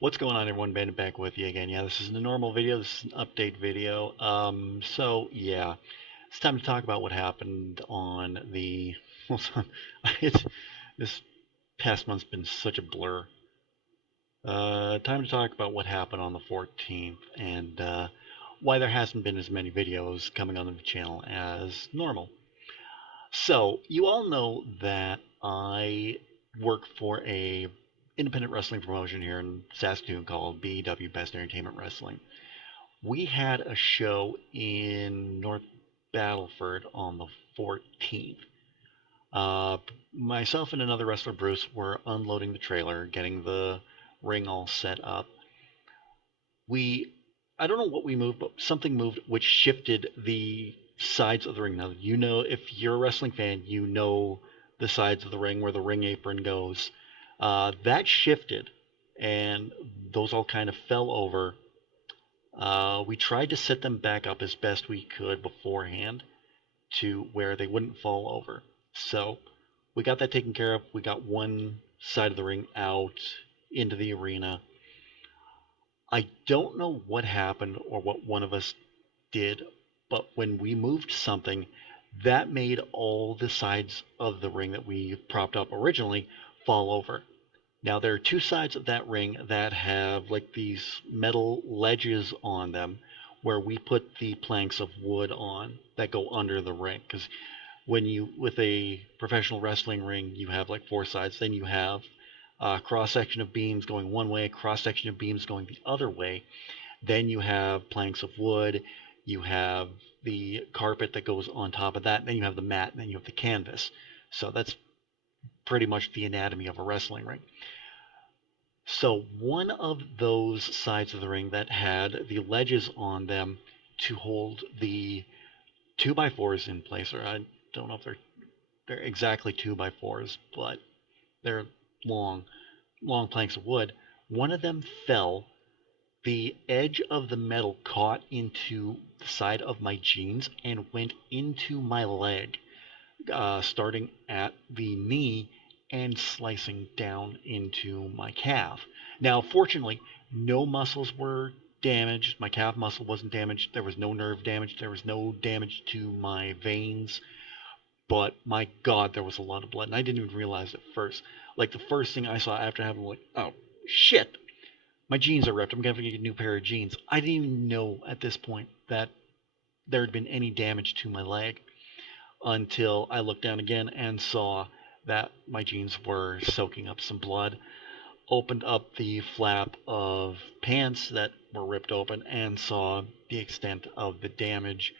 What's going on, everyone? Bandit back with you again. Yeah, this isn't a normal video. This is an update video. So it's time to talk about what happened on the. Well, it's this past month's been such a blur. Time to talk about what happened on the 14th and why there hasn't been as many videos coming on the channel as normal. So you all know that I work for a independent wrestling promotion here in Saskatoon called BEW Best Entertainment Wrestling. We had a show in North Battleford on the 14th. Uh, Myself and another wrestler, Bruce, were unloading the trailer, getting the ring all set up. We, I don't know what we moved, but something moved which shifted the sides of the ring. Now, you know, if you're a wrestling fan, you know the sides of the ring where the ring apron goes. That shifted, and those all kind of fell over. We tried to set them back up as best we could beforehand to where they wouldn't fall over. So we got that taken care of. We got one side of the ring out into the arena. I don't know what happened or what one of us did, but when we moved something, that made all the sides of the ring that we propped up originally fall over. Now, there are two sides of that ring that have like these metal ledges on them where we put the planks of wood on that go under the ring. Because when you, with a professional wrestling ring, you have like four sides. Then you have a cross section of beams going one way, cross section of beams going the other way. Then you have planks of wood. You have the carpet that goes on top of that. Then you have the mat, and then you have the canvas. So that's pretty much the anatomy of a wrestling ring. So one of those sides of the ring that had the ledges on them to hold the 2x4s in place, or I don't know if they're exactly 2x4s, but they're long, long planks of wood. One of them fell. The edge of the metal caught into the side of my jeans and went into my leg, starting at the knee and slicing down into my calf. Now, fortunately, no muscles were damaged. My calf muscle wasn't damaged. There was no nerve damage. There was no damage to my veins. But my God, there was a lot of blood, and I didn't even realize it first. Like the first thing I saw after having, like, oh shit, my jeans are ripped. I'm gonna have to get a new pair of jeans. I didn't even know at this point that there had been any damage to my leg until I looked down again and saw that my jeans were soaking up some blood. Opened up the flap of pants that were ripped open and saw the extent of the damage.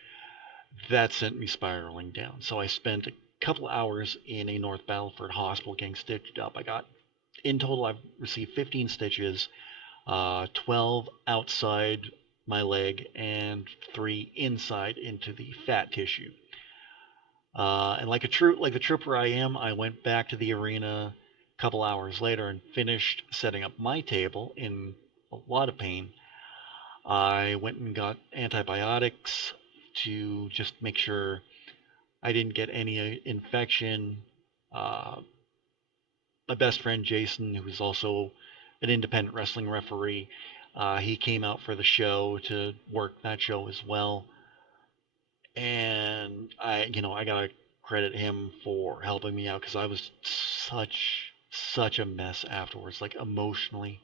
That sent me spiraling down. So I spent a couple hours in a North Battleford hospital getting stitched up. In total, I've received 15 stitches, 12 outside my leg and 3 inside into the fat tissue. And like the trooper I am, I went back to the arena a couple hours later and finished setting up my table in a lot of pain. I went and got antibiotics to just make sure I didn't get any infection. My best friend Jason, who's also an independent wrestling referee, he came out for the show to work that show as well. And I gotta credit him for helping me out because I was such a mess afterwards. Like emotionally,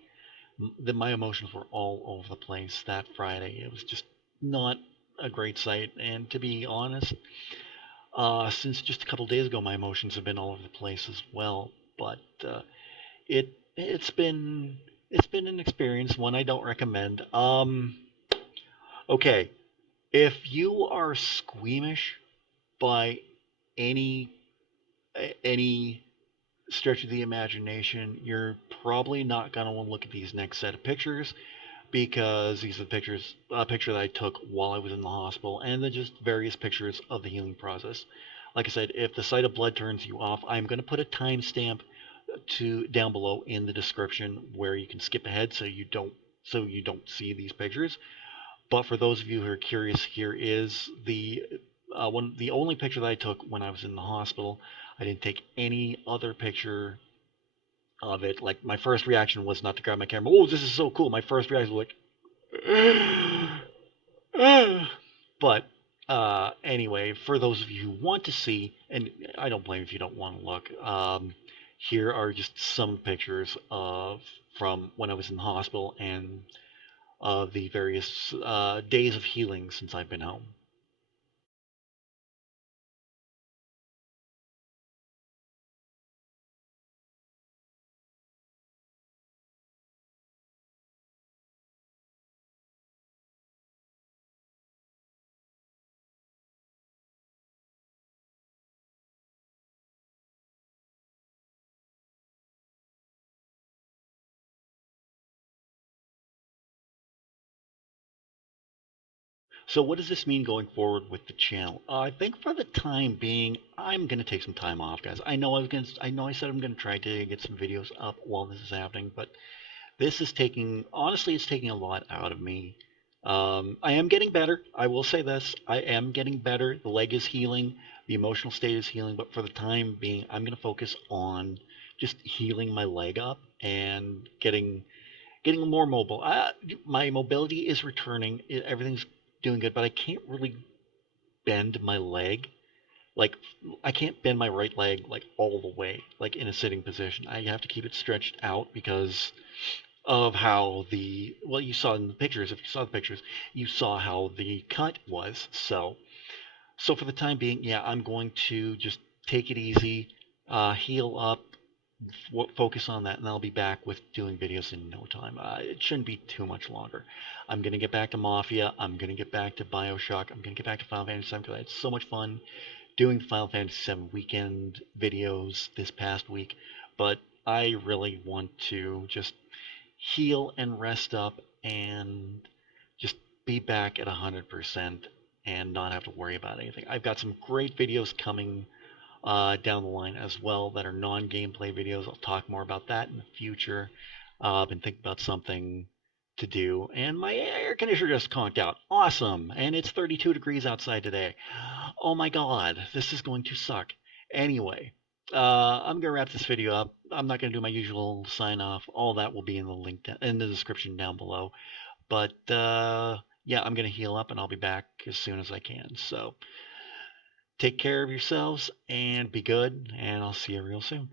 my emotions were all over the place that Friday. It was just not a great sight. And to be honest, since just a couple days ago, my emotions have been all over the place as well. But it's been an experience, one I don't recommend. Okay, if you are squeamish by any any stretch of the imagination, you're probably not going to want to look at these next set of pictures because these are pictures, a picture that I took while I was in the hospital, and then just various pictures of the healing process. Like I said, if the sight of blood turns you off, I'm going to put a timestamp to down below in the description where you can skip ahead so you don't see these pictures. But for those of you who are curious, here is the only picture that I took when I was in the hospital. I didn't take any other picture of it. Like my first reaction was not to grab my camera. Oh, this is so cool. My first reaction was like, but anyway, for those of you who want to see, and I don't blame if you don't want to look. Here are just some pictures of from when I was in the hospital and of the various days of healing since I've been home. So what does this mean going forward with the channel? I think for the time being, I'm gonna take some time off, guys. I know I said I'm gonna try to get some videos up while this is happening, but this is taking, honestly, it's taking a lot out of me. I am getting better. I will say this. I am getting better. The leg is healing. The emotional state is healing. But for the time being, I'm going to focus on just healing my leg up and getting more mobile. My mobility is returning. Everything's doing good, but I can't really bend my leg. Like I can't bend my right leg like all the way, like in a sitting position. I have to keep it stretched out because of how the well you saw in the pictures. If you saw the pictures, you saw how the cut was. So for the time being, yeah, I'm going to just take it easy, heal up, focus on that, and I'll be back with doing videos in no time. It shouldn't be too much longer. I'm gonna get back to Mafia. I'm gonna get back to Bioshock. I'm gonna get back to Final Fantasy VII because I had so much fun doing the Final Fantasy VII weekend videos this past week. But I really want to just heal and rest up and just be back at 100% and not have to worry about anything. I've got some great videos coming down the line as well that are non-gameplay videos. I'll talk more about that in the future. I've been thinking about something to do, and my air conditioner just conked out. Awesome! And it's 32 degrees outside today. Oh my god, this is going to suck. Anyway, I'm gonna wrap this video up. I'm not gonna do my usual sign off. All that will be in the link in the description down below. But yeah, I'm gonna heal up and I'll be back as soon as I can. So take care of yourselves and be good, and I'll see you real soon.